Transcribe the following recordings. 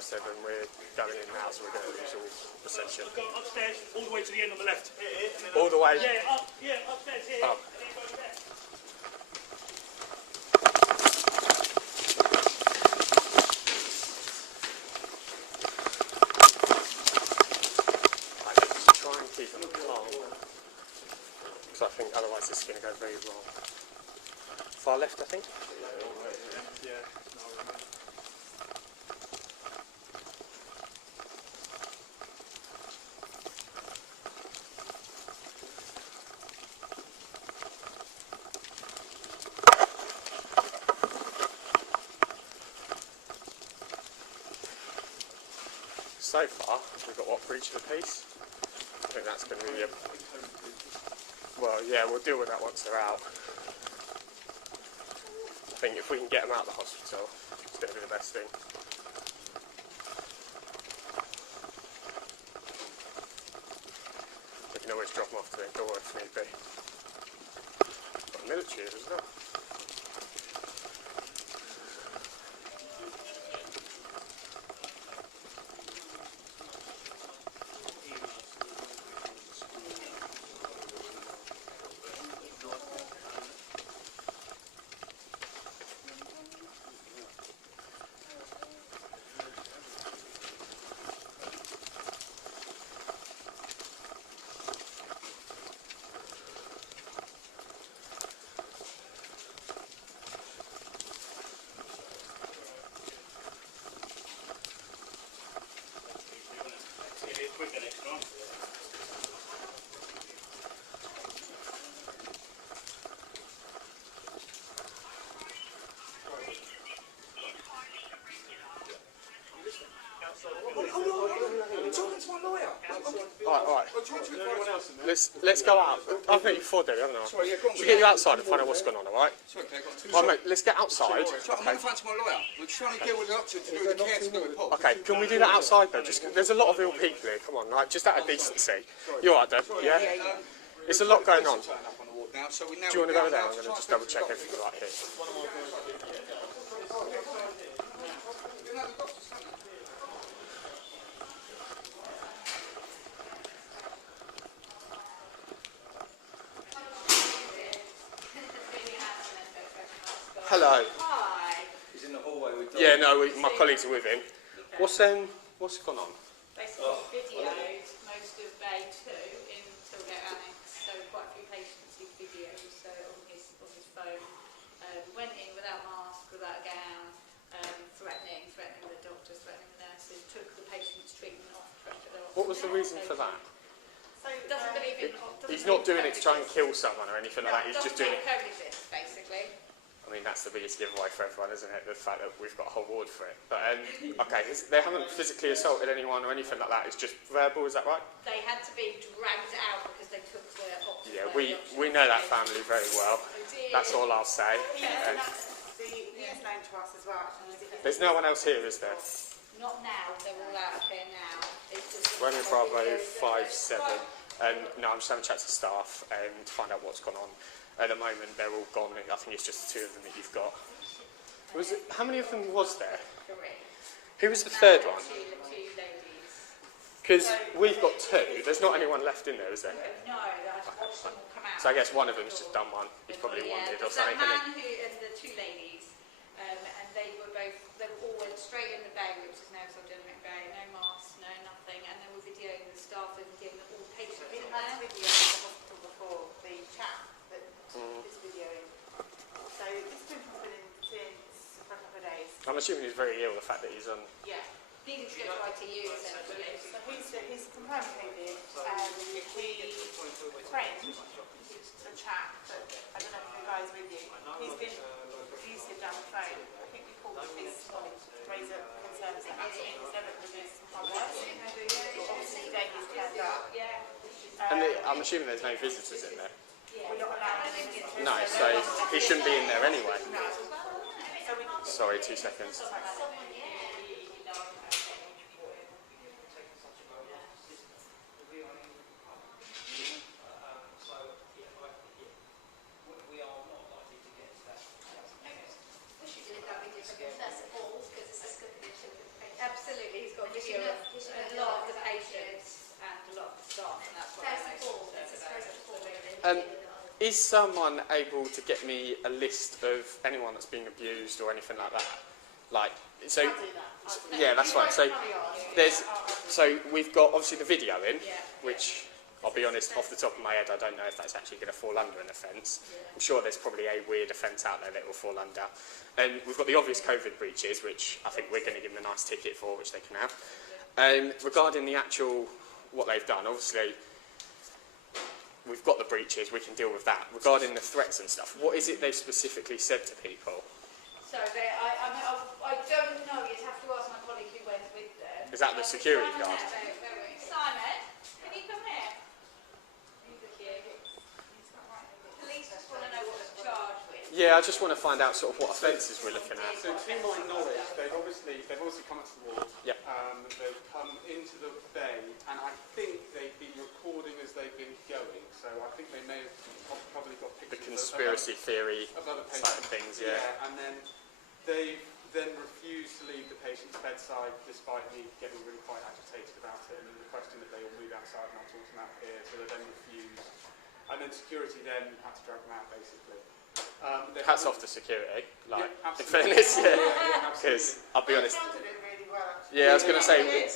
5-7, we're going in now, so we're going to lose all reception. Go upstairs, all the way to the end on the left. All the way? Yeah, upstairs here. Oh. Try and keep them calm, because I think otherwise this is going to go very wrong. Far left, I think. Yeah. So far, we've got what, for each of the piece? I think that's going to be well, yeah, we'll deal with that once they're out. I think if we can get them out of the hospital, it's going to be the best thing. We can always drop them off to the door if need be. Got a military as well. Let's go out. I've met you before, Debbie, haven't I? Sorry, yeah, go on. Should we get you outside and find out what's going on, alright? Sorry, okay, got two. Right, mate, let's get outside. Sorry, I'm on the phone to my lawyer. We're trying to get what they're up to do with the care to do with Paul. Okay, can we do that outside though? Just, there's a lot of ill people here, come on, like, just out of decency. You alright, Deb? Yeah? There's a lot going on. Do you want to go there? I'm going to just double check everything right here. Hello. Hi. He's in the hallway with Yeah, no, my colleagues are with him. What's gone on? Basically videoed most of day 2 in Tilgate Annex, so quite a few patients he videoed so on his phone. Went in without mask, without a gown, threatening the doctors, threatening the nurses, took the patient's treatment off. What was the reason for that? So doesn't believe in. He's not doing it to try and kill someone or anything like that, he's just doing it. COVID exists, basically. I mean, that's the biggest giveaway for everyone, isn't it? The fact that we've got a whole ward for it. But, okay, they haven't physically assaulted anyone or anything like that, it's just verbal, is that right? They had to be dragged out because they took the option. Yeah, we know that family very well. That's all I'll say. He explained to us as well, actually. There's no one else here, is there? Not now, they're all out of here now. It's just Romeo Bravo 5-7. And no, I'm just having a chat to staff to find out what's gone on. At the moment, they're all gone. I think it's just the 2 of them that you've got. How many of them was there? 3. Who was the third one? Two ladies. Because we've got 2. There's not anyone left in there, is there? No, I watched them all come out. So I guess one of them's just done one. He's probably wanted or something. The man and the 2 ladies, and they all went straight in the bay, which is now subdermic bay, no mask, no nothing, and they were videoing the staff and videoing all the patients in He had there. video in the hospital before the chat that is videoing. So this been happening since for a couple of days. I'm assuming he's very ill, the fact that he's on... Yeah. Needing to go to ITU essentially. So he's confirmed COVID. He framed the chat, but I don't know if the guy's with you. He's been abusive down the phone. I think we called the police to raise up concerns that actually he's never produced some contact. Obviously today he's turned up. And I'm assuming there's no visitors in there. We're not allowed him into. No, so he shouldn't be in there anyway. No. So we Sorry, 2 seconds. Absolutely. video of a lot of the patients and a lot of the staff, and that's what I'm most concerned about. Is someone able to get me a list of anyone that's being abused or anything like that? Like, so, yeah, that's fine. So we've got obviously the video in, which I'll be honest, off the top of my head, I don't know if that's actually going to fall under an offence. I'm sure there's probably a weird offence out there that will fall under. And we've got the obvious COVID breaches, which I think we're going to give them a nice ticket for, which they can have. Regarding the actual, what they've done, obviously, we've got the breaches, we can deal with that. Regarding the threats and stuff, what is it they've specifically said to people? So I don't know, you'd have to ask my colleague who went with them. Is that the security guard? Simon, can you come here? Police just want to know what was charged with. Yeah, I just want to find out sort of what offences we're looking at. So to my knowledge, they've obviously come up to the wall. Yeah. They've come into the bay, and I think they've been recording as they've been going. So I think they may have probably got pictures The conspiracy theory of other side of things, yeah. And then they then refused to leave the patient's bedside, despite me getting really quite agitated about it and requesting that they all move outside and I'll talk to them out here. So they then refused, and then security then had to drag them out, basically. Hats off to security, like, yeah, in fairness, yeah. Because I'll be honest. Really well. Yeah, I was going to say, they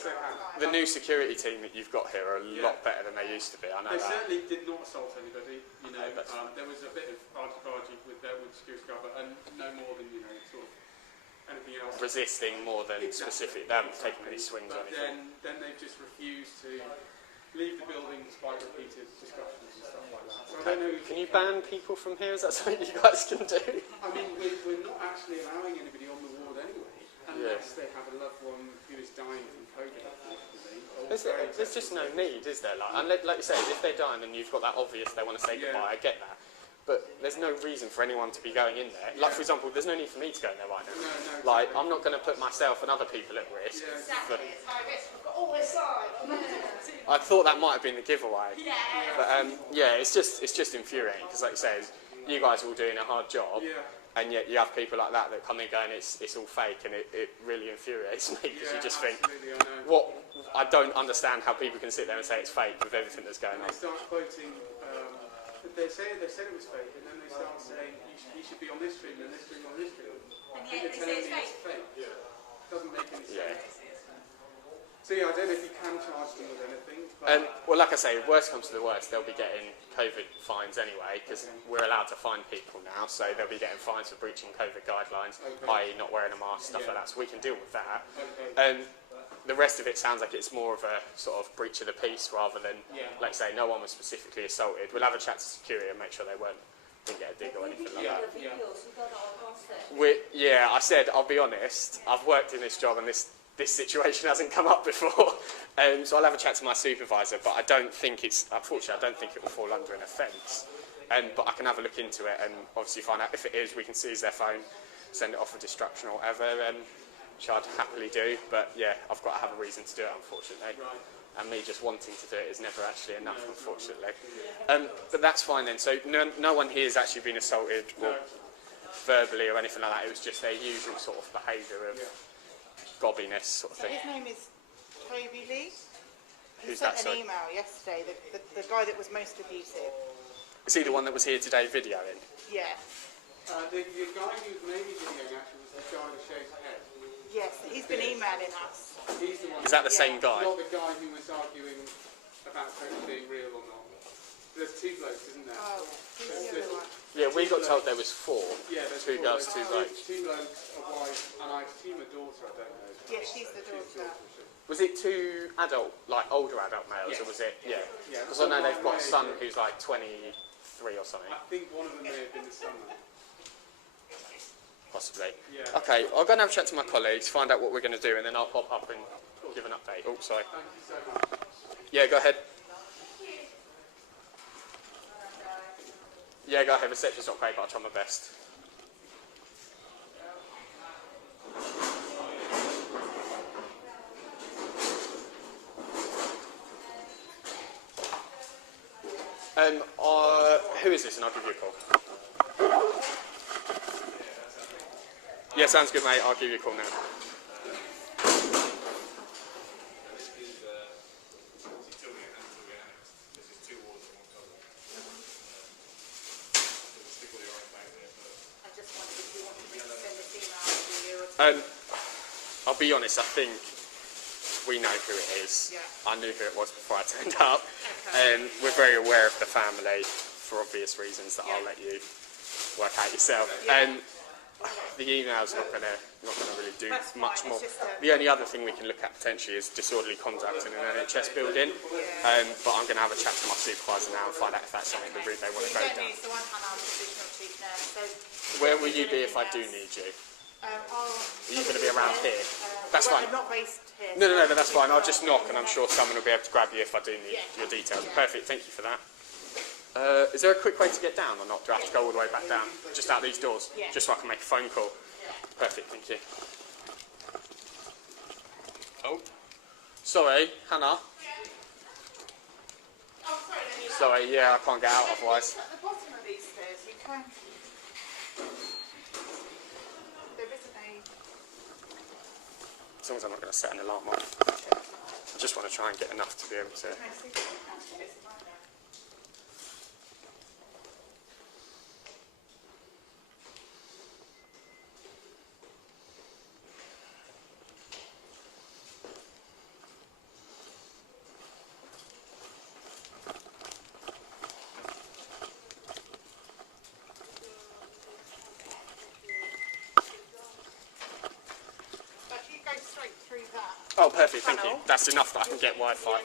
the new security team that you've got here are a lot better than they used to be, I know that. certainly did not assault anybody, you know. No, that's There was a bit of argy-bargy with the security guard, but no more than, you know, sort of anything else. Resisting more than specific, they haven't taken any swings or But anything. then they've just refused to leave the building despite repeated discussions and stuff like that. So I don't know. Can you ban people from here? Is that something you guys can do? I mean, we're not actually allowing anybody on the ward anyway, unless they have a loved one who is dying from COVID, unfortunately. There's just no need, is there? Like you say, if they're dying and you've got that obvious they want to say goodbye, I get that. But there's no reason for anyone to be going in there. Like, for example, there's no need for me to go in there right now. No, like, I'm not going to put myself and other people at risk. Exactly, it's high risk. We've got all this side. I thought that might have been the giveaway. Yeah. But yeah, it's just infuriating because, like you say, you guys are all doing a hard job, and yet you have people like that come in going, it's all fake, and it really infuriates me because you just think, what? I don't understand how people can sit there and say it's fake with everything that's going on. They start quoting. They said it was fake, and then they start saying you should be on this stream and this stream on this stream. And yet they say it's fake. Doesn't make any sense. So yeah, I don't know if you can charge them with anything. Well, like I say, if worst comes to the worst, they'll be getting COVID fines anyway, because we're allowed to fine people now, so they'll be getting fines for breaching COVID guidelines, i.e. not wearing a mask, stuff like that, so we can deal with that. The rest of it sounds like it's more of a sort of breach of the peace rather than, like say, no one was specifically assaulted. We'll have a chat to security and make sure they didn't get a dig or anything like that. I said, I'll be honest, I've worked in this job and this situation hasn't come up before. So I'll have a chat to my supervisor, but I don't think unfortunately, I don't think it will fall under an offence. But I can have a look into it and obviously find out if it is, we can seize their phone, send it off for destruction or whatever. Which I'd happily do, but yeah, I've got to have a reason to do it, unfortunately. And me just wanting to do it is never actually enough, unfortunately. But that's fine then. So no one here has actually been assaulted or verbally or anything like that. It was just their usual sort of behaviour of gobbiness sort of So thing. his name is Toby Lee. He Who's sent that, an sorry? email yesterday, the guy that was most abusive. Is he the one that was here today videoing? Yeah. The guy who's mainly videoing actually was the guy with the shaved head. Yes, he's been emailing us. He's the one. Is that the same guy? Not the guy who was arguing about COVID being real or not. There's two blokes, isn't there? Oh, who's the other one? Yeah, we got told there was 4. Yeah, there's Two four girls, blokes. 2 blokes. Two blokes, a wife, and I assume a daughter, I don't know. Yeah, she's the daughter. Was it 2 older adult males, or was it? Yeah. Because I know they've got a son who's like 23 or something. I think one of them may have been the son. Possibly. Yeah. Okay, I'll go and have a chat to my colleagues, find out what we're going to do, and then I'll pop up and give an update. Oh, sorry. Thank you so much. Yeah, go ahead. Yeah, go ahead. Reception's not great, but I'll try my best. Who is this? And I'll give you a call. Yeah, sounds good, mate. I'll give you a call now. I'll be honest, I think we know who it is. Yeah. I knew who it was before I turned up. And we're very aware of the family for obvious reasons that I'll let you work out yourself. And the email's not gonna really do much more. The only other thing we can look at potentially is disorderly conduct in an NHS building. But I'm going to have a chat to my supervisor now and find out if that's something the route they want to go down. So I'm Hannah, I'm the divisional chief nurse. So Where will you be if I do need you? Are you going to be around here? That's fine. I'm not based here. No, that's fine. I'll just knock and I'm sure someone will be able to grab you if I do need your details. Perfect, thank you for that. Is there a quick way to get down or not? Do I have to go all the way back down? Just out these doors? Just so I can make a phone call? Perfect, thank you. Oh, sorry, Hannah. Sorry, yeah, I can't get out otherwise. At the bottom of these stairs, you can. There isn't a. As long as I'm not going to set an alarm off. I just want to try and get enough to be able to. Oh, perfect, thank you. That's enough that I can get Wi-Fi.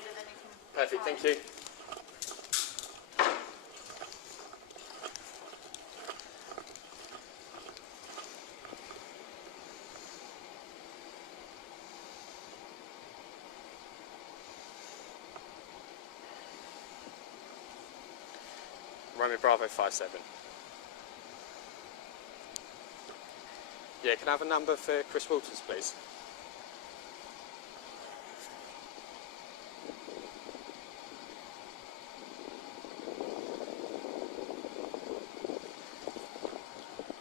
Perfect, thank you. Romeo Bravo 57. Yeah, can I have a number for Chris Walters, please?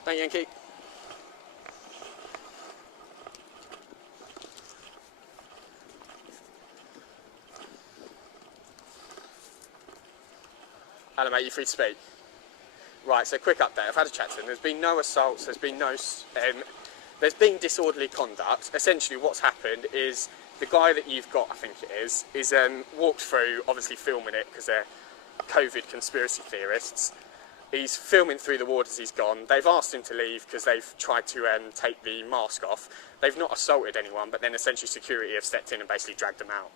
Thank you, Yankee. Hello mate, you free to speak? Right, so quick update. I've had a chat to them. There's been no assaults, there's been no... there's been disorderly conduct. Essentially what's happened is the guy that you've got, I think it is walked through, obviously filming it because they're COVID conspiracy theorists. He's filming through the ward as he's gone. They've asked him to leave because they've tried to take the mask off. They've not assaulted anyone, but then essentially security have stepped in and basically dragged them out.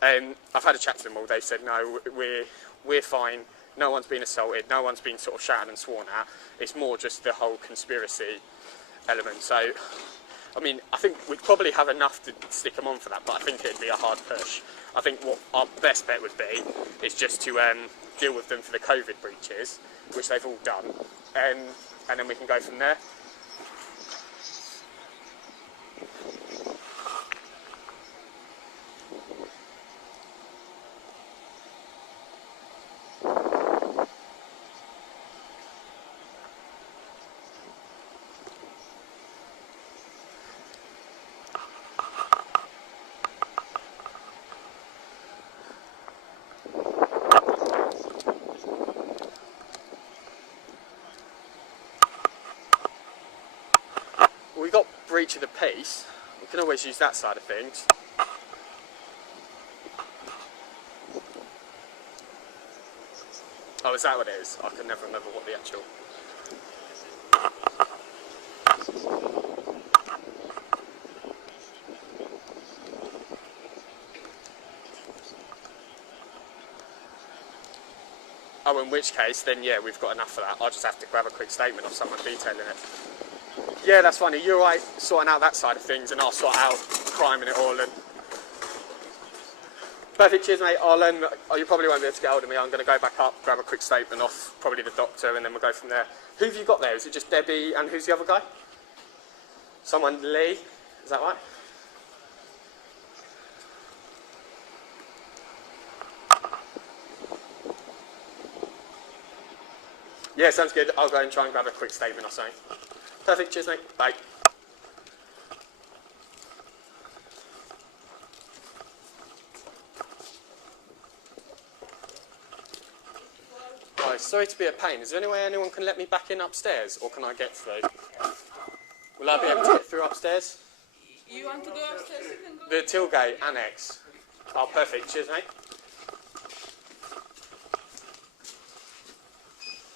I've had a chat to them all. They've said, no, we're fine. No one's been assaulted. No one's been sort of shouted and sworn at. It's more just the whole conspiracy element. So, I mean, I think we'd probably have enough to stick them on for that, but I think it'd be a hard push. I think what our best bet would be is just to deal with them for the COVID breaches, which they've all done, and then we can go from there. We got breach of the peace. We can always use that side of things. Oh, is that what it is? I can never remember what the actual... Oh, in which case, then yeah, we've got enough for that. I'll just have to grab a quick statement of someone detailing it. Yeah, that's funny. You're right sorting out that side of things, and I'll sort out crime and it all. And perfect. Cheers, mate. You probably won't be able to get hold of me. I'm going to go back up, grab a quick statement off probably the doctor, and then we'll go from there. Who have you got there? Is it just Debbie and who's the other guy? Someone Lee? Is that right? Yeah, sounds good. I'll go and try and grab a quick statement or something. Perfect, cheers mate, bye. Hi, sorry to be a pain. Is there any way anyone can let me back in upstairs, or can I get through? Will I be able to get through upstairs? You want to go upstairs? You can go. The tailgate annex. Oh, perfect. Cheers, mate.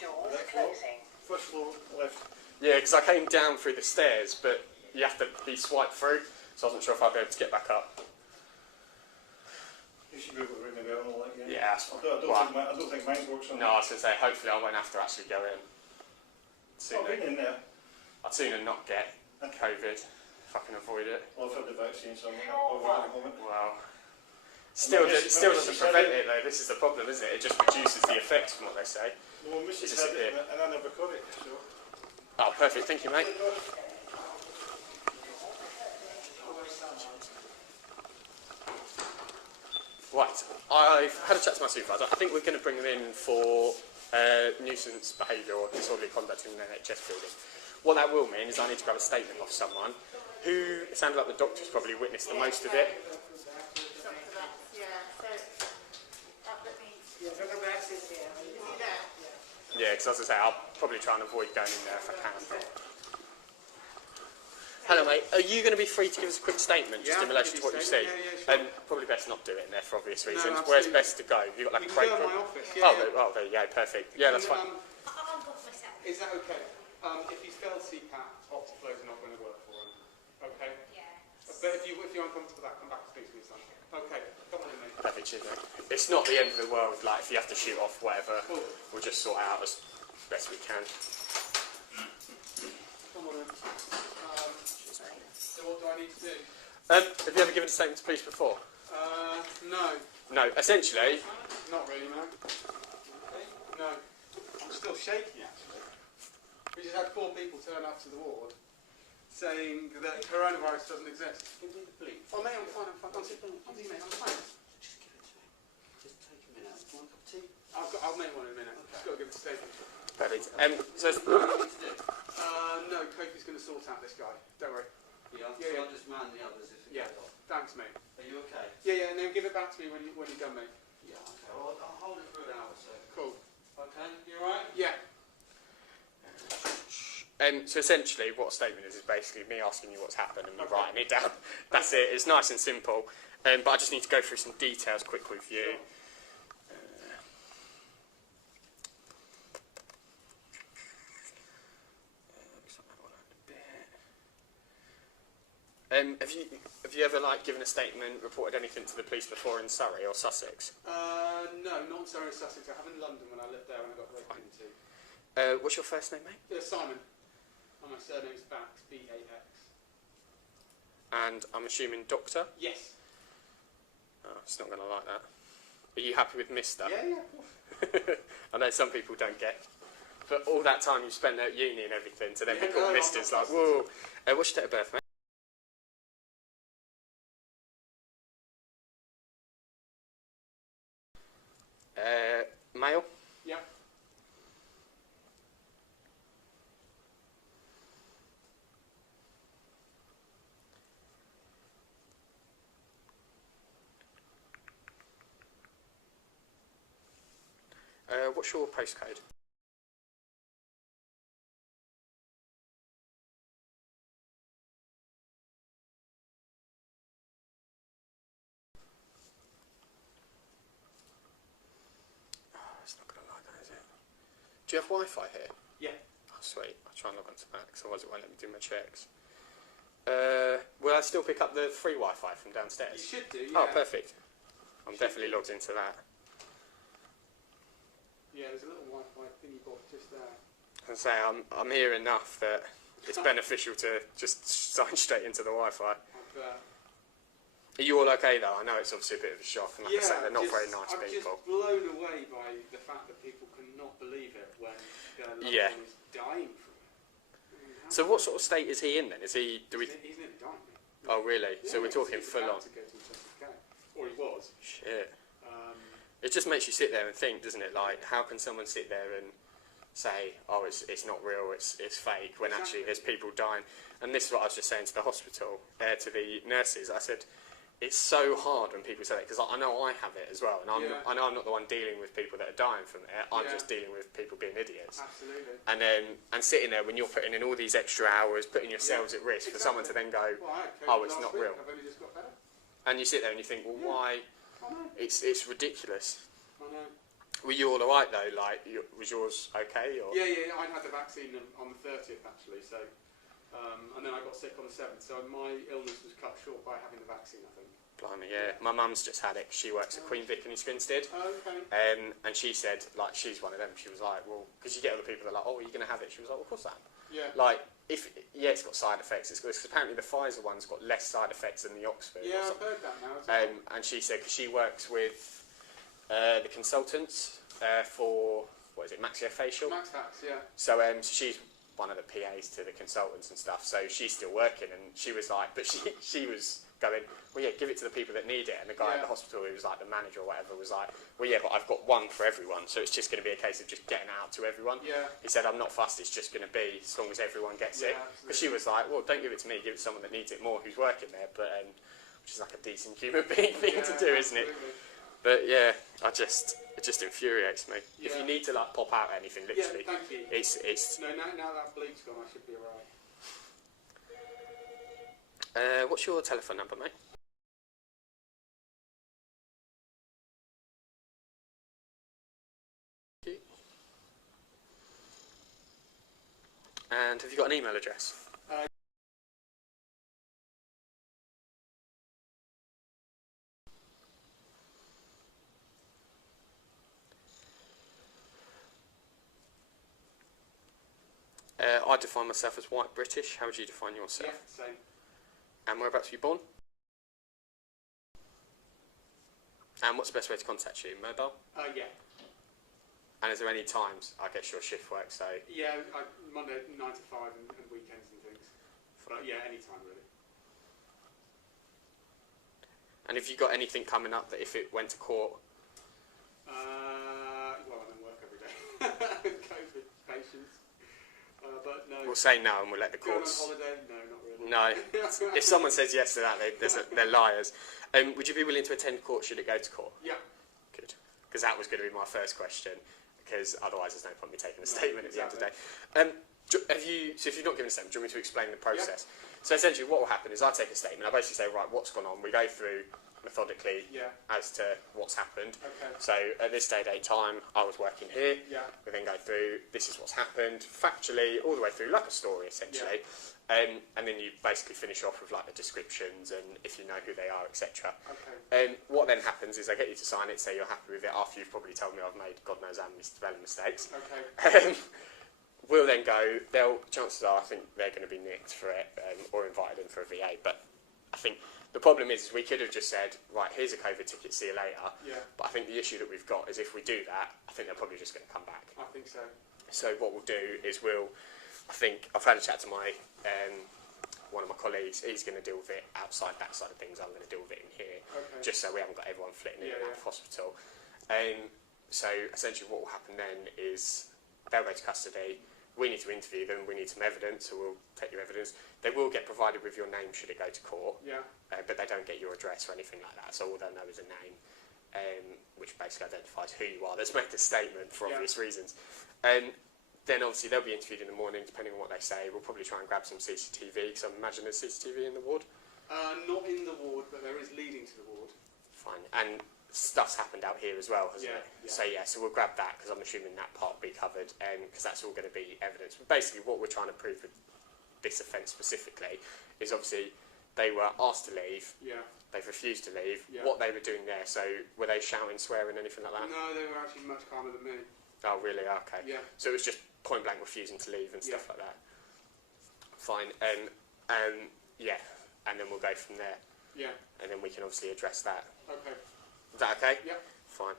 Doors closing. First floor left. Yeah, because I came down through the stairs, but you have to be swiped through, so I wasn't sure if I'd be able to get back up. You should be able to ring the bell and all that. Yeah, that's fine. I don't think mine works on No, I was going to say, hopefully I won't have to actually go in. I've been in there. I'd sooner not get COVID if I can avoid it. Well, I've had the vaccine, so I'm at the moment. Well, still doesn't prevent it though. This is the problem, isn't it? It just reduces the effects from what they say. Well, Mrs. Is had it it, and I never got it, so... Oh, perfect. Thank you, mate. Right, I've had a chat to my supervisor. I think we're going to bring them in for nuisance behaviour or disorderly conduct in an NHS building. What that will mean is I need to grab a statement off someone who, it sounded like the doctor's probably witnessed the most of it. Dr Bax, yeah. So, let me... Dr Bax is here. Is he there? Yeah, because as I say, I'll probably try and avoid going in there if I can. Hello, mate. Are you going to be free to give us a quick statement just in relation to what you see? Sure. And probably best not do it in there for obvious reasons. No, Where's absolutely. best to go? Have you got like You a break can go in room? my office, There you go, perfect. Yeah, that's fine. I'll go myself. Is that okay? If he's failed CPAP, Optiflow's are not going to work for him. Okay? Yeah. But if you're uncomfortable with that, come back and speak to me, son. Okay, come on in, mate. Perfect, cheers, mate. It's not the end of the world, like if you have to shoot off whatever, Cool. we'll just sort it out as best we can. Come on in. So what do I need to do? Have you ever given a statement to police before? No. No, essentially, Not really, no. No. I'm still shaky, actually. We just had 4 people turn up to the ward saying that coronavirus doesn't exist. Give me the bleep. Oh, mate, I'm fine. I'm fine, mate, I'm fine. Just give it to me. Just take a minute. Do you want a cup of tea? I'll make one in a minute. Just got to give it a statement. perfect. No, Kofi's going to sort out this guy. Don't worry. Yeah, Yeah, I'll just man the others if it Yeah. goes off. Thanks, mate. Are you okay? Yeah, and then give it back to me when you're done, mate. Yeah, okay. I'll hold it for an hour or so. Cool. Okay, you alright? Yeah. So essentially, what a statement is basically me asking you what's happened and me writing it down. That's it. It's nice and simple. But I just need to go through some details quick with you. Have you ever like given a statement, reported anything to the police before in Surrey or Sussex? No, not in Surrey, Sussex. I have in London when I lived there when I got broken into. What's your first name, mate? Simon. And my surname's Bax, B-A-X. And I'm assuming Doctor? Yes. Oh, it's not going to like that. Are you happy with Mister? Yeah, of course. I know some people don't get. But all that time you spent at uni and everything, to then be Yeah, called no, Mister's I'm like, not whoa. What's your date of birth, mate? Male? Yeah. What's your postcode? It's not going to like that, is it? Do you have Wi-Fi here? Yeah. Oh, sweet. I'll try and log on to that, because otherwise it won't let me do my checks. Will I still pick up the free Wi-Fi from downstairs? You should do, yeah. Oh, perfect. I'm definitely logged into that. Yeah, there's a little Wi-Fi thingy box just there. And say I'm here enough that it's beneficial to just sign straight into the Wi-Fi. Are you all okay though? I know it's obviously a bit of a shock, and like I say, they're not very nice I'm people. just blown away by the fact that people cannot believe it when their loved Yeah. one is dying from it. I mean, how- So what sort of state is he in then? Is he? Do we? He's nearly dying. mate. Oh really? So Yeah, we're talking he's full about on. to go to intensive care. Or he was. Shit. Um, It just makes you sit there and think, doesn't it? Like, how can someone sit there and say, "Oh, it's not real, it's fake," when actually there's people dying? And this is what I was just saying to the hospital, to the nurses. I said, it's so hard when people say that, because I know I have it as well, and I know I'm not the one dealing with people that are dying from it. I'm just dealing with people being idiots. Absolutely. And sitting there when you're putting in all these extra hours, putting yourselves at risk for someone to then go, well, oh, it's not real. I've only just got better. And you sit there and you think, well, why? It's ridiculous. I know. Were you all alright though? Like, was yours okay? Or? Yeah. I had the vaccine on the 30th actually, so. And then I got sick on the 7th, so my illness was cut short by having the vaccine, I think. Blimey, yeah. My mum's just had it. She works at Queen Vic in Spinstead. Okay. And she said, like, she's one of them. She was like, well, because you get other people that are like, oh, are you going to have it? She was like, well, of course I am. Yeah. Like, it's got side effects. It's apparently the Pfizer one's got less side effects than the Oxford. Yeah, I've heard that now as well. And she said, because she works with the consultants for, what is it, maxillofacial? Max-Fax, yeah. So she's one of the PAs to the consultants and stuff, so she's still working, and she was like, but she was going, well, yeah, give it to the people that need it, and the guy at the hospital who was like the manager or whatever was like, well, yeah, but I've got one for everyone, so it's just going to be a case of just getting out to everyone. Yeah. He said, I'm not fussed, it's just going to be as long as everyone gets it, because she was like, well, don't give it to me, give it to someone that needs it more who's working there, but which is like a decent human being thing to do, isn't it? But yeah, it just infuriates me. Yeah. If you need to like pop out anything, literally, thank you. it's. No, now that bleed's gone, I should be alright. What's your telephone number, mate? And have you got an email address? I define myself as white British. How would you define yourself? Yeah, same. And whereabouts were you born? And what's the best way to contact you? Mobile? Yeah. And is there any times? I guess your shift work, so... Yeah, Monday 9 to 5 and weekends and things. But yeah, any time really. And have you got anything coming up that if it went to court... Well, I'm in work every day. COVID patients. But no. We'll say no and we'll let the Going on courts... holiday? No, not really. No. If someone says yes to that, they're liars. Would you be willing to attend court should it go to court? Yeah. Good. Because that was going to be my first question, because otherwise there's no point in me taking a statement at the end of the day. So if you've not given a statement, do you want me to explain the process? Yeah. So essentially what will happen is I take a statement, I basically say, right, what's gone on? We go through methodically as to what's happened. Okay. So at this day, date, time, I was working here. Yeah. We then go through, this is what's happened, factually, all the way through, like a story essentially. Yeah. And then you basically finish off with like the descriptions and if you know who they are, etc. Okay. What then happens is I get you to sign it, say you're happy with it, after you've probably told me I've made God knows how many spelling mistakes. Okay. We'll then go, chances are I think they're going to be nicked for it or invited in for a VA, but I think the problem is we could have just said, right, here's a COVID ticket, see you later. Yeah. But I think the issue that we've got is if we do that, I think they're probably just going to come back. I think so. So what we'll do is I think I've had a chat to my one of my colleagues. He's going to deal with it outside that side of things. I'm going to deal with it in here, just so we haven't got everyone flitting in and out of hospital. So essentially what will happen then is they'll go to custody. We need to interview them, we need some evidence, so we'll take your evidence. They will get provided with your name should it go to court, but they don't get your address or anything like that, so all they'll know is a name, which basically identifies who you are. That's made the statement for obvious reasons. Then obviously they'll be interviewed in the morning, depending on what they say. We'll probably try and grab some CCTV, because I imagine there's CCTV in the ward? Not in the ward, but there is leading to the ward. Fine. And stuff's happened out here as well, hasn't it? Yeah. So we'll grab that, because I'm assuming that part will be covered, because that's all going to be evidence. But basically what we're trying to prove with this offence specifically is obviously they were asked to leave, they've refused to leave, what they were doing there, so were they shouting, swearing, anything like that? No, they were actually much calmer than me. Oh really? Okay. Yeah. So it was just point blank refusing to leave and stuff like that. Fine. Yeah, and then we'll go from there. Yeah. And then we can obviously address that. Okay. Is that okay? Yeah. Fine.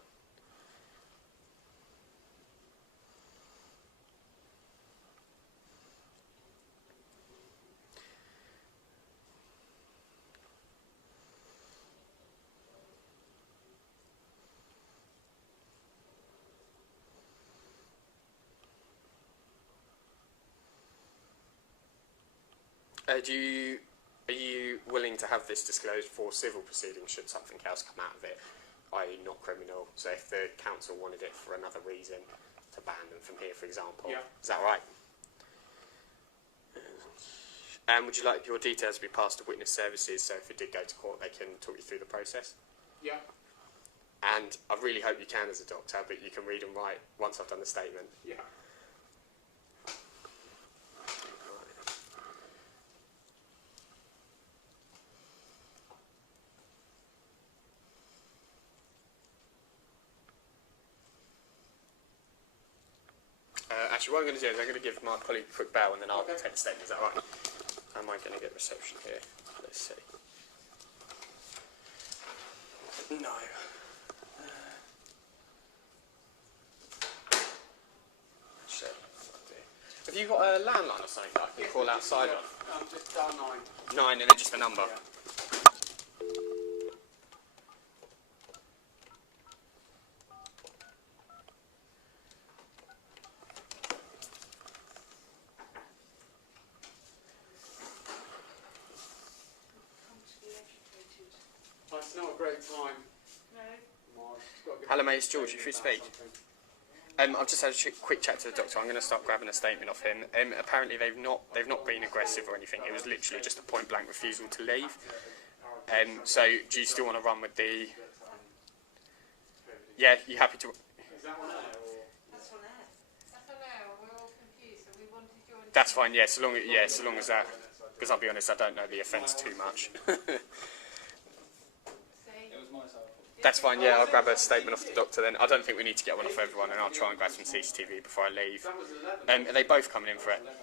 Do you Are you willing to have this disclosed for civil proceedings should something else come out of it, i.e. not criminal? So if the council wanted it for another reason, to ban them from here, for example. Yeah. Is that right? And would you like your details to be passed to witness services, so if it did go to court, they can talk you through the process? Yeah. And I really hope you can as a doctor, but you can read and write once I've done the statement. Yeah. Actually, what I'm going to do is I'm going to give my colleague a quick bell and then I'll Okay. take the statement. Is that right? Am I going to get reception here? Let's see. No. Have you got a landline or something that I can call outside on? Just dial 9. 9 and then just a number? Yeah. It's not a great time. No. Hello mate, it's George, if you speak. I've just had a quick chat to the doctor. I'm going to start grabbing a statement off him. Apparently they've not been aggressive or anything. It was literally just a point blank refusal to leave. So do you still want to run with the? Yeah, you happy to? Is that one there or? That's on air. That's on air, we're all confused, so we wanted your... That's fine. Yeah, so long as that. Because I'll be honest, I don't know the offence too much. That's fine, yeah, I'll grab a statement off the doctor then. I don't think we need to get one off everyone, and I'll try and grab some CCTV before I leave. Are they both coming in for it? That's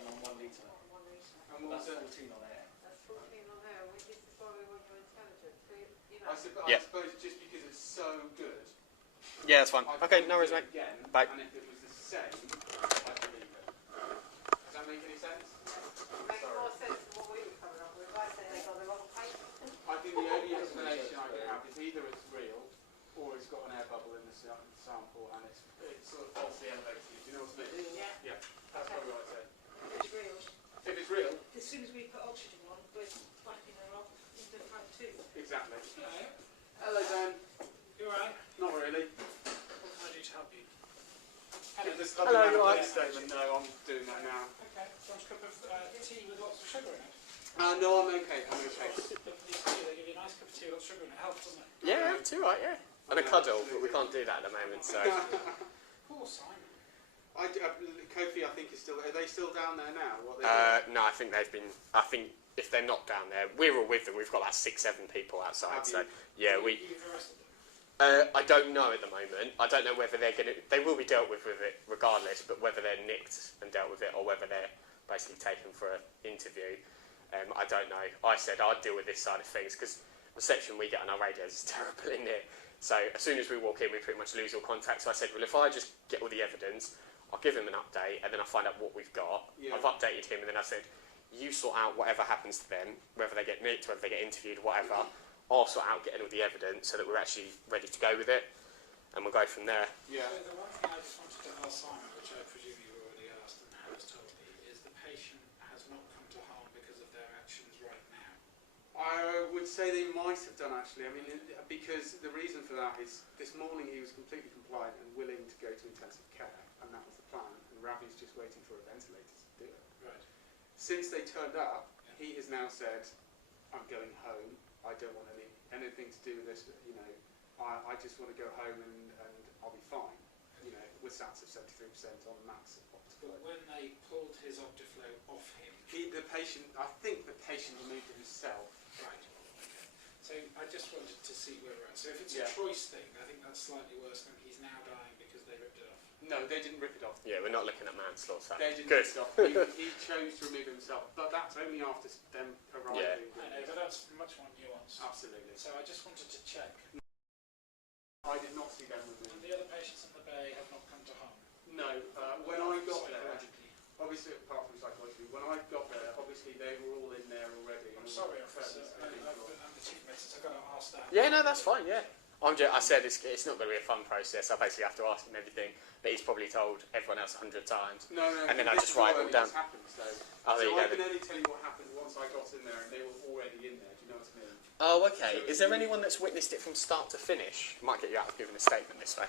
14 on air, this is why we want your intelligence. So, you know, I Yeah. suppose just because it's so good. Yeah, that's fine. Okay, no worries, mate. Again, Bye. And if it was the same, I'd believe it. Does that make any sense? makes more sense than what we were coming up with. I said they got the wrong patient. I think the only explanation I can have is either it's real or it's got an air bubble in the sample and it's sort of falsely elevated. Do you know what I mean? Yeah. Yeah, that's probably what I said. It's real. If it's real, As soon as we put oxygen on, we're flapping her off into the front too. exactly. Hello. Hello, Dan. You alright? Not really. What can I do to help you? Give this Hello, you alright? statement. No, I'm doing that now. Okay. Do you want a cup of tea with lots of sugar in it? No, I'm okay. I'm okay. They give you a nice cup of tea with lots of sugar in it. Helps, doesn't it? Yeah, too right, yeah. And a cuddle, but we can't do that at the moment, so... Poor Simon. Kofi, I think, is still. Are they still down there now? What are they doing? No, I think they've been... I think if they're not down there, we're all with them. We've got like 6-7 people outside, Have so... you? Yeah, we... You've arrested them? I don't know at the moment. I don't know whether they're going to... They will be dealt with it regardless, but whether they're nicked and dealt with it or whether they're basically taken for an interview, I don't know. I said I'd deal with this side of things because reception we get on our radios is terrible in here. So as soon as we walk in, we pretty much lose all contact. So I said, well, if I just get all the evidence, I'll give him an update and then I'll find out what we've got. Yeah. I've updated him and then I said, you sort out whatever happens to them, whether they get nicked, whether they get interviewed, whatever. I'll sort out getting all the evidence so that we're actually ready to go with it. And we'll go from there. Yeah. So the one thing I just wanted to ask Simon, which I presume you already asked and has told me, is the patient has not come to harm because of their actions right now. I would say they might have done actually. I mean, because the reason for that is this morning he was completely compliant and willing to go to intensive care, and that was the plan. And Ravi's just waiting for a ventilator to do it. Right. Since they turned up, he has now said, "I'm going home. I don't want anything to do with this. You know, I just want to go home and I'll be fine." You know, with stats of 73% on max optical. But when they pulled his Optiflow off him, I think the patient removed it himself. right. Okay. So I just wanted to see where we're at. So if it's Yeah. a choice thing, I think that's slightly worse than he's now dying because they ripped it off. No, they didn't rip it off. Yeah, we're not looking at manslaughter. They didn't Good. rip it off. He chose to remove himself, but that's only after them arriving. Yeah. I know, but that's much more nuanced. Absolutely. So I just wanted to check. I did not see them And removed. the other patients in the bay have not come to harm. No, when I got there, Psychologically. obviously apart from psychologically, when I got there, obviously they were all in there already. I'm sorry, officer. I'm the chief medicine. I've got to ask that. Yeah, no, that's fine, yeah. I said it's not going to be a fun process. I basically have to ask him everything, but he's probably told everyone else 100 times. No, and then I this just is write what it all down. happened, so There you I go. can only tell you what happened once I got in there and they were already in there, do you know what I mean? Oh, okay. Is there anyone that's witnessed it from start to finish? Might get you out of giving a statement this way.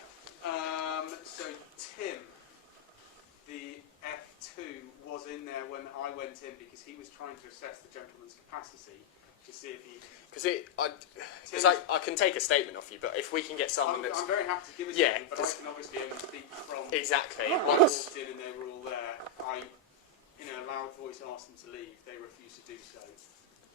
So Tim, the F2, was in there when I went in because he was trying to assess the gentleman's capacity to see if he... Because I can take a statement off you, but if we can get someone I'm very happy to give a Yeah, statement, but I can obviously only speak from... Exactly. When I walked in and they were all there, I, in a loud voice, asked them to leave. They refused to do so.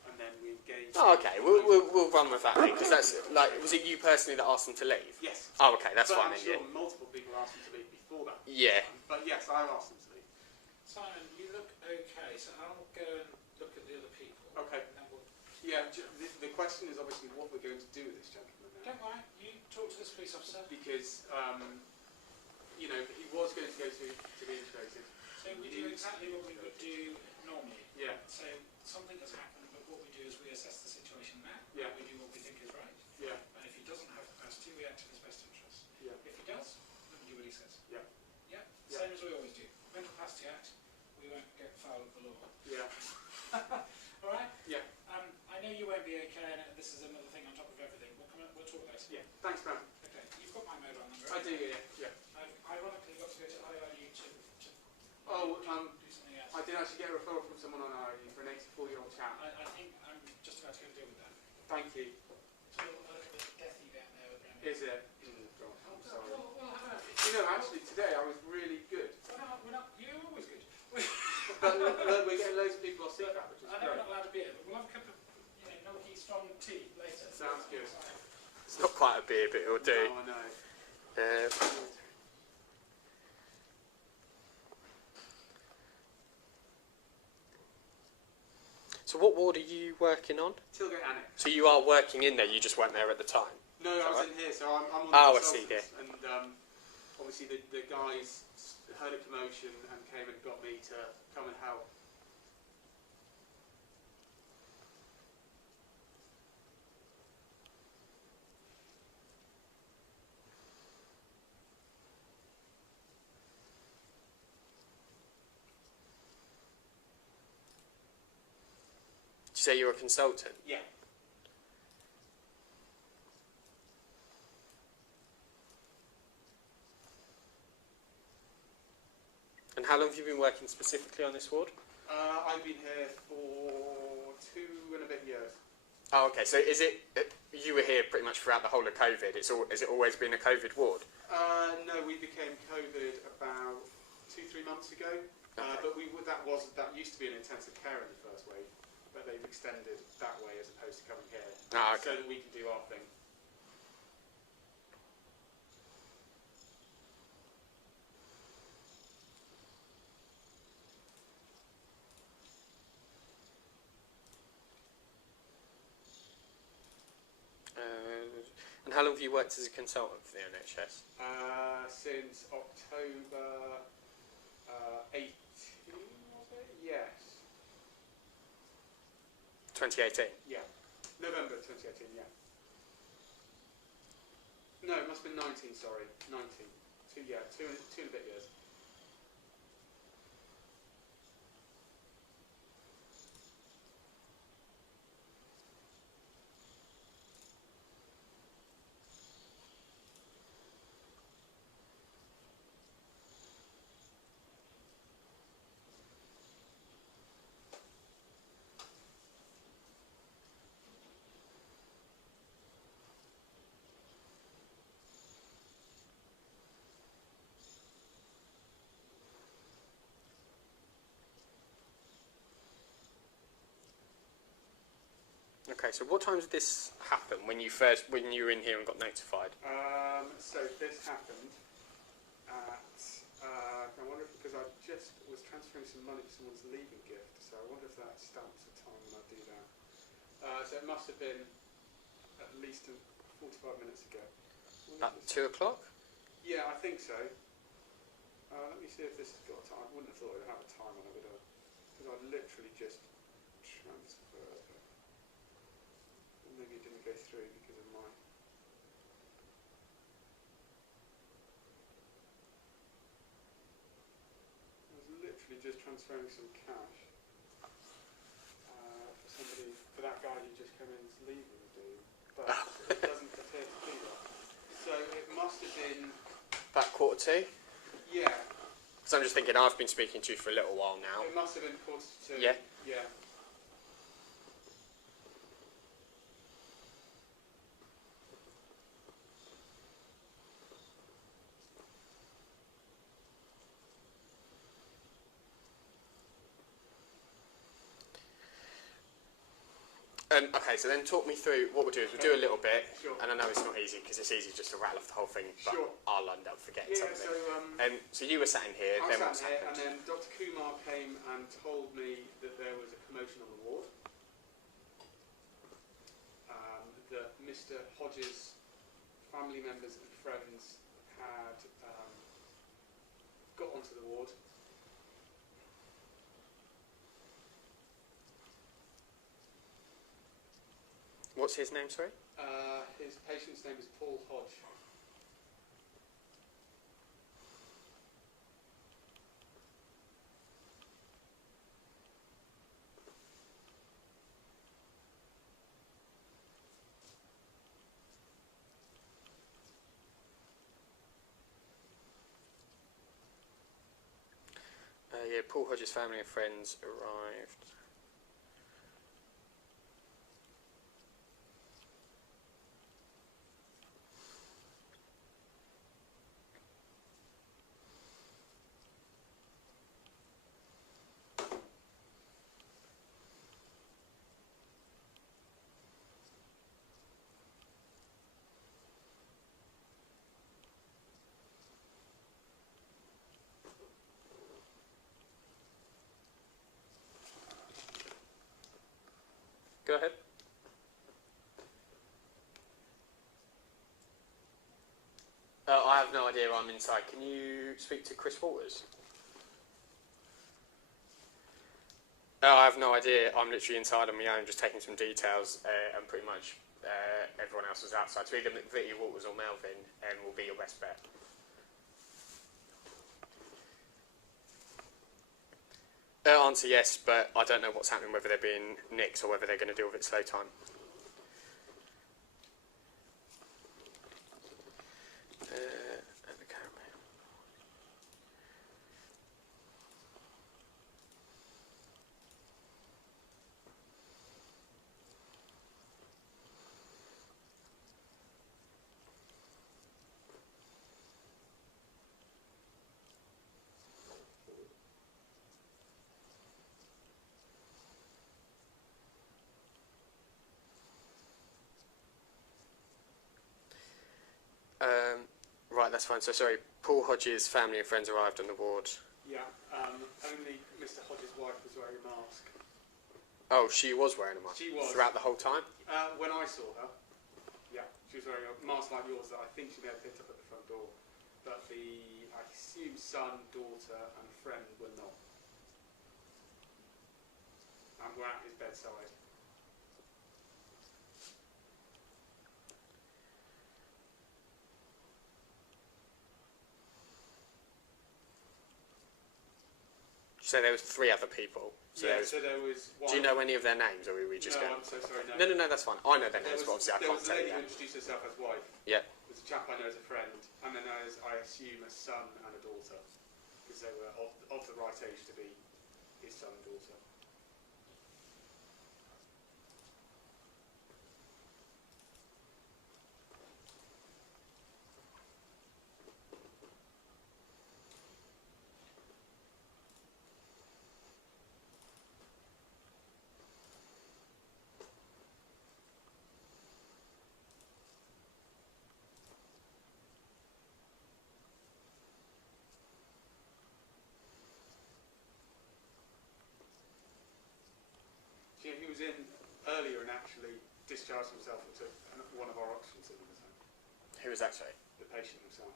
And then we engaged... Oh, okay. We'll run with that then, because that's like, was it you personally that asked them to leave? Yes. Oh, okay, that's but fine. I'm Then, sure multiple people asked them to leave before that. Yeah. But yes, I asked them to leave. Simon, you look okay, so I'll go and look at the other people. Okay. And then we'll... Yeah, the question is obviously what we're going to do with this gentleman now. Don't worry, you talk to this police officer. Because, you know, he was going to go to be integrated. So we do exactly what we would do normally. Yeah. So something has happened, but what we do is we assess the situation now. Yeah. We do what we think is right. Yeah. And if he doesn't have capacity, we act in his best interest. Yeah. If he does, then we do what he says. Yeah. Yeah. Yeah. Same as we always do. Mental Capacity Act, we won't get foul of the law. Yeah. All right? Yeah. I know you won't be okay, and this is another thing on top of everything. We'll talk later. Yeah. Thanks, man. Okay. You've got my mobile number. I do, yeah. Yeah. I've ironically got to go to IRU to Oh, do something else. I did actually get a referral from someone on IRU for an 84-year-old chap. I think I'm just about to go deal with that. Thank you. It's all a little bit deathy down there with Brenda. Is it? God, I'm sorry. Well, have a... You know, actually, today I was really good. We're not, you're always good. But we're getting loads of people off CPAP, which is I know we're great. not allowed a beer, but we'll have a cup of milky, strong tea later. Sounds good. It's not quite a beer, but it'll do. No, I know. So what ward are you working on? Tilgate Annex. So you are working in there, you just weren't there at the time? No, I was right? in here, so I'm on Oh, the I see, consultants, and obviously the guys heard a commotion and came and got me to come and help. Did you say you're a consultant? Yeah. And how long have you been working specifically on this ward? I've been here for 2 and a bit years. Oh, okay. So is it you were here pretty much throughout the whole of COVID? Has it always been a COVID ward? No, we became COVID about 2-3 months ago. Okay. But that used to be an intensive care in the first wave, but they've extended that way as opposed to coming here, Ah, okay. so that we can do our thing. And how long have you worked as a consultant for the NHS? Since October 18, was it? Yes. 2018. Yeah. November 2018, yeah. No, it must have been 19, sorry. 19. Two and a bit years. Okay, so what time did this happen when you were in here and got notified? So this happened at, I wonder if, because I just was transferring some money to someone's leaving gift, so I wonder if that stamps the time when I do that. So it must have been at least 45 minutes ago. About 2 o'clock? Yeah, I think so. Let me see if this has got a time. I wouldn't have thought it would have a time on it, would I? Because I literally just transferred. Maybe it didn't go through because of my... just transferring some cash for that guy who just came in to leave with a dude, but it doesn't appear to be that. So it must have been... About 1:45? Yeah. Because I'm just thinking, I've been speaking to you for a little while now. It must have been 1:45. Yeah? Yeah. Okay, so then talk me through what we'll do is we'll do a little bit, Sure. and I know it's not easy because it's easy just to rattle off the whole thing, but Sure. I'll end up forgetting Yeah, something. so... So you were sat in here, I then sat what's here, and happened? then Dr. Kumar came and told me that there was a commotion on the ward. That Mr. Hodge's family members and friends had got onto the ward. What's his name, sorry? His patient's name is Paul Hodge. Yeah, Paul Hodge's family and friends arrived. Go ahead. I have no idea, I'm inside. Can you speak to Chris Waters? I have no idea, I'm literally inside on my own, just taking some details, and pretty much everyone else was outside. So either Vicky, Waters or Melvin will be your best bet. Answer yes, but I don't know what's happening, whether they're being nicks or whether they're going to deal with it slow time. And the camera. Right, that's fine. So sorry, Paul Hodge's family and friends arrived on the ward. Yeah, only Mr. Hodge's wife was wearing a mask. Oh, she was wearing a mask? She was. Throughout the whole time? When I saw her, yeah, she was wearing a mask like yours that I think she may have picked up at the front door. But I assume son, daughter and friend were not. And were at his bedside. So there was 3 other people. So Yeah, so there was one... Do you know any of their names, or were we just No, going? I'm so sorry, no. No, that's fine. I know their names, but obviously I can't tell you There that. was a lady who introduced herself as wife. Yeah. There's a chap I know as a friend, and then there's, I assume, a son and a daughter, because they were of the right age to be his son and daughter. You know, he was in earlier and actually discharged himself and took one of our oxygen cylinders home. Who was that, sorry? The patient himself.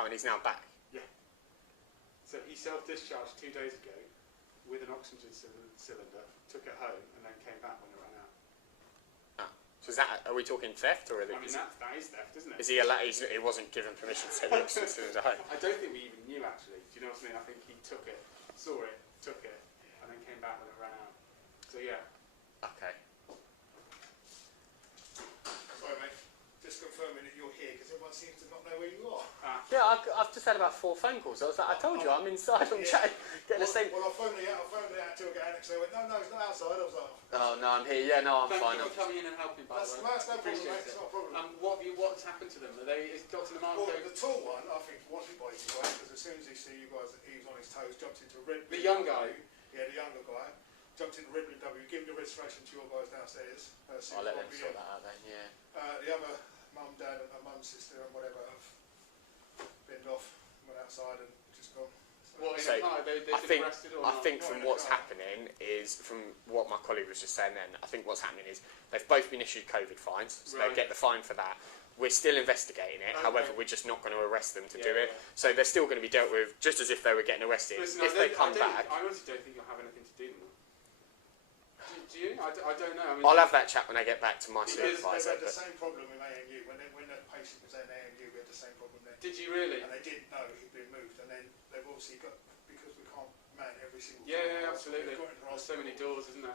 Oh, and he's now back. Yeah. So he self-discharged 2 days ago with an oxygen cylinder, took it home, and then came back when it ran out. Ah. So is that, are we talking theft, or I mean, that is theft, isn't it? is he allowed? He wasn't given permission to take the oxygen cylinder home. I don't think we even knew, actually. Do you know what I mean? I think he took it saw it, took it, and then came back when it ran out. So yeah. Okay. Sorry, mate. Just confirming that you're here, because everyone seems to not know where you are. Yeah, I've just had about 4 phone calls. I was like, I told you, I'm inside. I'm chatting, getting the same. Well, I phoned the tailgate annex. They went, no, it's not outside. I was like, Oh no, I'm here. Yeah, no, I'm Thank fine. you for coming in and helping, by the way. that's no problem, Appreciate mate. It's not a problem. What's happened to them? Is Dr. Lamarco... Well, the tall one, I think, wanted by you guys, because as soon as he see you guys, he was on his toes, jumped into a red... The young guy? Yeah, the younger guy. Jumped into red BMW, given the registration to your guys downstairs. I'll let them sort that out then, yeah. The other mum, dad, and mum, sister, and whatever have binned off, went outside and just gone. What, in So, a car? They've I been arrested or I not? think Not from in a what's car. happening is, from what my colleague was just saying then, I think what's happening is they've both been issued COVID fines, so Right. they get the fine for that. We're still investigating it, Okay. however, we're just not going to arrest them to Yeah, do it. yeah. So they're still going to be dealt with just as if they were getting arrested. Listen, if they come back, I honestly don't think you'll have anything to do with them. Do you? I don't know. I mean, I'll have that chat when I get back to my Because they've supervisor. had the But same problem with AMU. When the patient was in AMU, we had the same problem there. did you really? And they didn't know he'd been moved, and then they've obviously got, because we can't man every single Yeah, door, yeah, absolutely. they've got into There's so many doors, isn't there?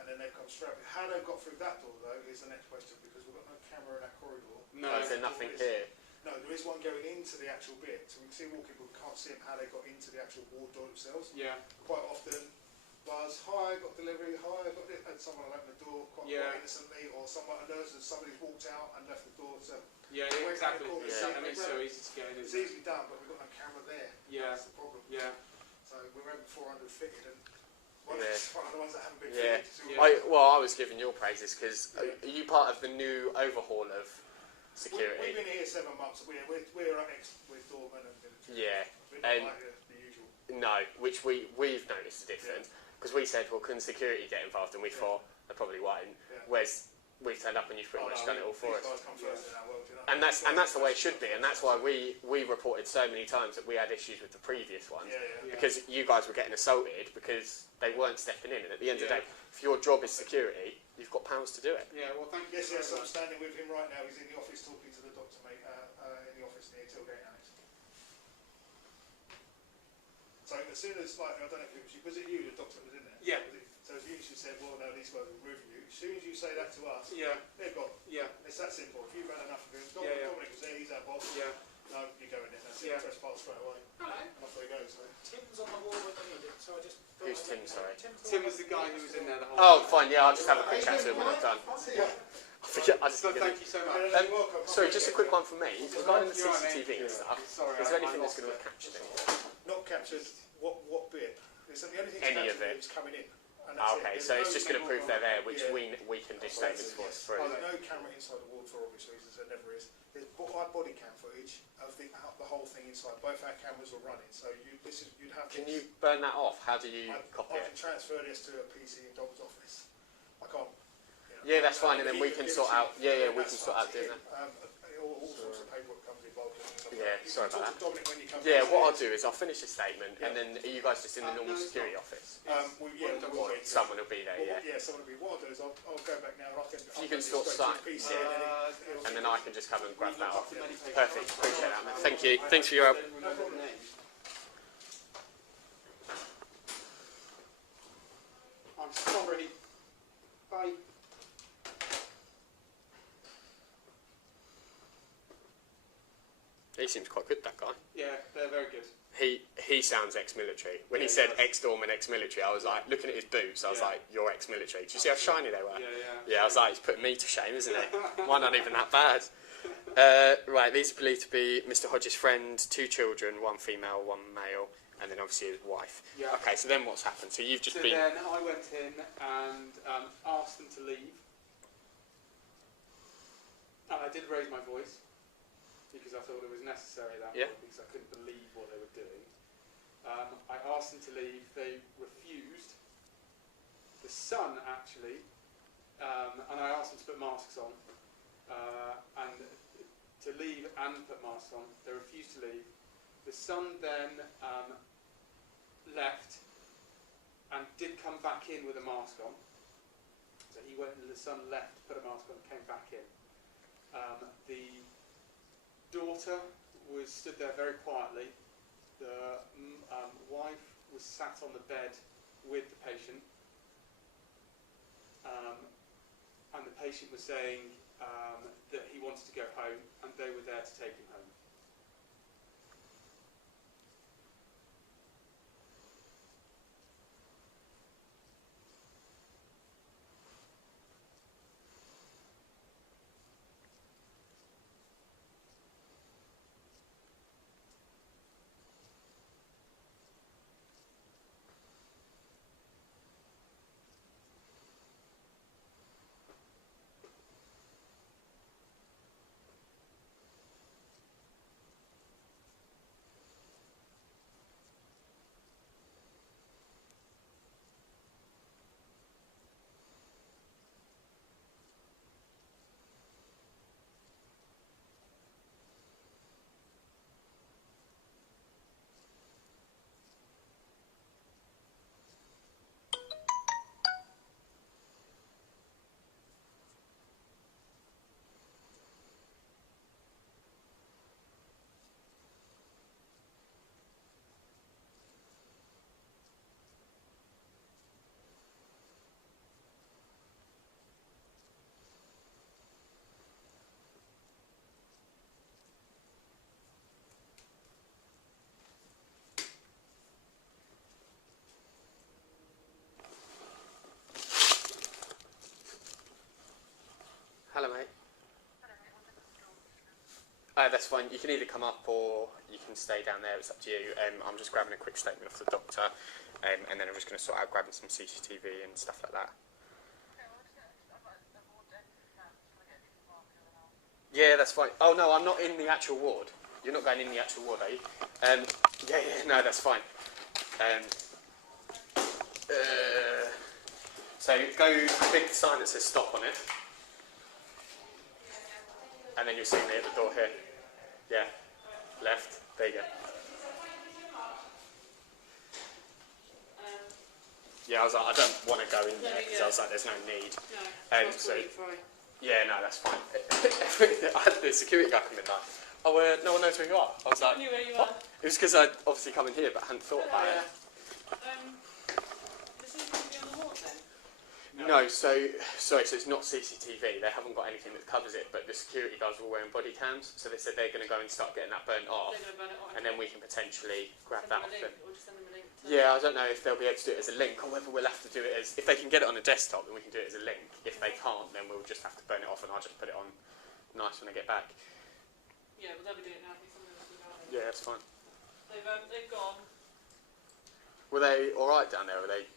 and then they've come straight. How they've got through that door, though, is the next question, because we've got no camera in that corridor. No. is there nothing here? No, there is one going into the actual bit, so we can see walking, but we can't see them how they got into the actual ward door themselves. Yeah. Quite often, buzz, hi, got delivery, hi, got this, and someone will open the door quite innocently, or a nurse, and somebody's walked out and left the door, so Yeah, Wait, exactly. wait, Yeah. And it's so easy to get in. it's Isn't it? easily done, but we've got no camera there. Yeah. That's the problem. Yeah. So we're having 400 fitted, and one Yeah. of the ones that haven't been Yeah. fitted. Yeah. I was giving your praises because are you part of the new overhaul of security? We've been here 7 months. We're with doormen and military. Yeah. We're not And- like the usual. No, which we've noticed the difference because we said, well, can security get involved, and we thought they probably won't. Yeah. Whereas we've turned up and you've pretty much done it all for These us. guys come first in our world, you know. And that's the way it should be, and that's why we reported so many times that we had issues with the previous ones Yeah, yeah. because you guys were getting assaulted because they weren't stepping in. And at the end of the Yeah. day, if your job is security, you've got powers to do it. Yeah. Well, thank you. Yes, very yes, I'm much. standing with him right now. He's in the office talking to the doctor, mate, in the office near Tilgate Annex. So as soon as, like, I don't know if was it you, the doctor that was in there? Yeah. Was it, so as you said, well, no, these guys will review you. As soon as you say that to us, Yeah. they're gone. Yeah. It's that simple. If you've had enough of him, Yeah, yeah. Dominic was there, he's our boss. Yeah. No, you go in there. That's Yeah. it. Trespass straight away. Hello. Off they go. So. Tim's on the wall when I need it, so I just... thought Who's I'd Tim, let you know. sorry? Tim was the guy who was in there the whole Oh, time. fine. Yeah, I'll just have a quick chat to him when I'm done. I forget. I just So forget. thank you so much. You're welcome. Sorry, just a quick one from me regarding the You're right, mate. CCTV and stuff. Sorry, Is there I anything that's lost going to it. have captured it? Not captured. What bit? It's the only thing Any that's of it? is coming in. And Ah, that's okay, it. so There's it's no just going to camera prove they're there, which Yeah. we can do statements for us through. There's no camera inside the ward for obvious reasons. There never is. There's body cam footage of the whole thing inside. Both our cameras were running, so you'd have. Can this. you burn that off? How do you copy I it? can transfer this to a PC in Dom's office. I can't. Yeah, that's fine, and then we can Give sort it to out. you. Yeah, we That's can sort up out to doing him. that. All sorts of paperwork comes involved. Yeah, You sorry can about talk to Dominic when you come Yeah, downstairs. what I'll do is I'll finish the statement, and then are you guys just in the normal No, it's security not. office? We'll wait. Someone will be there, Well, yeah. someone will be. What I'll do is I'll go back now. And If you can sort straight site, to the PC, yeah. And then I can just come and grab that off. Many papers. Perfect, appreciate that, man. Thank you. Thanks for your help. I don't remember the name. I'm sorry. Bye. He seems quite good, that guy. Yeah, they're very good. He sounds ex-military. When he Yeah, said he does. ex-doorman, ex-military, I was like, looking at his boots, I was Yeah. like, you're ex-military. Do you see how shiny they were? Yeah. Yeah, I was like, he's putting me to shame, isn't he? Mine aren't even that bad. Right, these are believed to be Mr. Hodge's friend, 2 children, 1 female, 1 male, and then obviously his wife. Yeah. Okay, so then what's happened? So you've just So been... then I went in and asked them to leave. And I did raise my voice because I thought it was necessary that Yeah. point because I couldn't believe what they were doing. I asked them to leave. They refused. The son actually, and I asked them to put masks on and to leave and put masks on. They refused to leave. The son then left and did come back in with a mask on. So he went and the son left, put a mask on, came back in. The daughter stood there very quietly. The wife was sat on the bed with the patient, and the patient was saying that he wanted to go home, and they were there to take him home. Hello, mate. That's fine. You can either come up or you can stay down there. It's up to you. I'm just grabbing a quick statement off the doctor, and then I'm just going to sort out grabbing some CCTV and stuff like that. Yeah, that's fine. Oh no, I'm not in the actual ward. You're not going in the actual ward, are you? Yeah, no, that's fine. So go click the sign that says stop on it. And then you'll see me at the door here. Yeah, left. There you go. Yeah, I was like, I don't want to go in there because I was like, there's no need. So yeah, no, that's fine. I had the security guy come in like, oh, no one knows where you are. I was like, I knew where you what? are. It was because I'd obviously come in here but hadn't thought about it. This is going to be on the ward then? No, so it's not CCTV. They haven't got anything that covers it, but the security guys were wearing body cams, so they said they're going to go and start getting that burnt off, They're going to burn it off. and then we can potentially grab Send that them off a them. link, or just send them a link to Yeah, I don't know if they'll be able to do it as a link, or whether we'll have to do it as... If they can get it on a desktop, then we can do it as a link. If they can't, then we'll just have to burn it off, and I'll just put it on nice when I get back. Yeah, well, they'll be doing it now. I think someone else will do it. Yeah, that's fine. They've gone. Were they alright down there? Were they